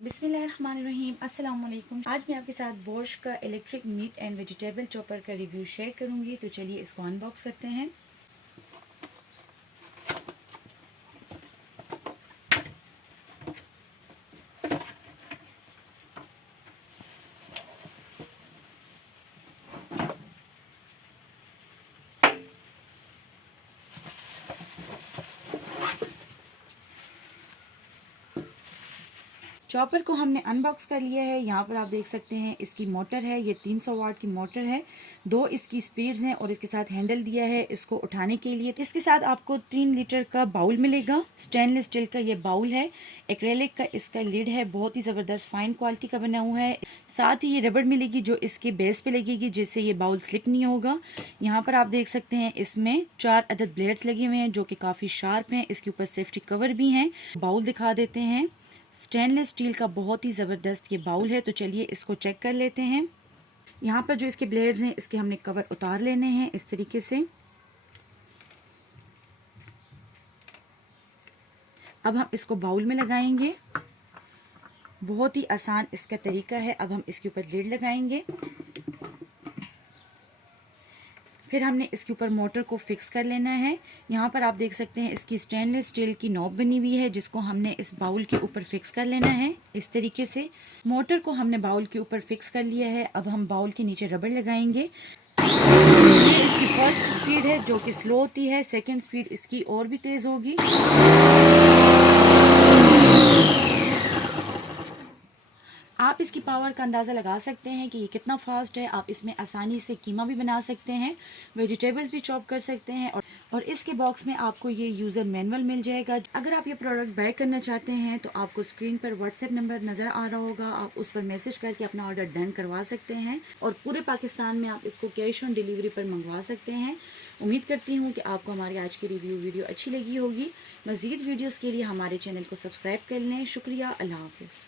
बिस्मिल्लाहिर्रहमानिर्रहीम, अस्सलाम वालेकुम। आज मैं आपके साथ बोश का electric meat and vegetable chopper का रिव्यू शेयर करूंगी। तो चलिए इसको अनबॉक्स करते हैं। चॉपर को हमने अनबॉक्स कर लिया है। यहाँ पर आप देख सकते हैं इसकी मोटर है, ये 300 वाट की मोटर है। 2 इसकी स्पीड्स हैं और इसके साथ हैंडल दिया है इसको उठाने के लिए। इसके साथ आपको 3 लीटर का बाउल मिलेगा। स्टेनलेस स्टील का ये बाउल है। एक्रेलिक का इसका लिड है, बहुत ही जबरदस्त फाइन क्वालिटी का बना हुआ है। साथ ही ये रबड़ मिलेगी जो इसके बेस पे लगेगी, जिससे ये बाउल स्लिप नहीं होगा। यहाँ पर आप देख सकते हैं इसमें 4 अदद ब्लेड्स लगे हुए हैं जो कि काफी शार्प हैं। इसके ऊपर सेफ्टी कवर भी हैं। बाउल दिखा देते हैं। स्टेनलेस स्टील का बहुत ही ज़बरदस्त ये बाउल है। तो चलिए इसको चेक कर लेते हैं। यहाँ पर जो इसके ब्लेड्स हैं इसके हमने कवर उतार लेने हैं इस तरीके से। अब हम इसको बाउल में लगाएंगे। बहुत ही आसान इसका तरीका है। अब हम इसके ऊपर लिड लगाएंगे। फिर हमने इसके ऊपर मोटर को फिक्स कर लेना है। यहाँ पर आप देख सकते हैं इसकी स्टेनलेस स्टील की नॉब बनी हुई है, जिसको हमने इस बाउल के ऊपर फिक्स कर लेना है इस तरीके से। मोटर को हमने बाउल के ऊपर फिक्स कर लिया है। अब हम बाउल के नीचे रबड़ लगाएंगे। ये इसकी फर्स्ट स्पीड है जो कि स्लो होती है। सेकेंड स्पीड इसकी और भी तेज होगी। आप इसकी पावर का अंदाज़ा लगा सकते हैं कि ये कितना फास्ट है। आप इसमें आसानी से कीमा भी बना सकते हैं, वेजिटेबल्स भी चॉप कर सकते हैं। और इसके बॉक्स में आपको ये यूज़र मैनुअल मिल जाएगा। अगर आप ये प्रोडक्ट बाय करना चाहते हैं तो आपको स्क्रीन पर व्हाट्सएप नंबर नज़र आ रहा होगा, आप उस पर मैसेज करके अपना ऑर्डर डन करवा सकते हैं। और पूरे पाकिस्तान में आप इसको कैश ऑन डिलीवरी पर मंगवा सकते हैं। उम्मीद करती हूँ कि आपको हमारी आज की वीडियो अच्छी लगी होगी। मज़ीद वीडियोज़ के लिए हमारे चैनल को सब्सक्राइब कर लें। शुक्रिया। अल्लाह हाफ़िज़।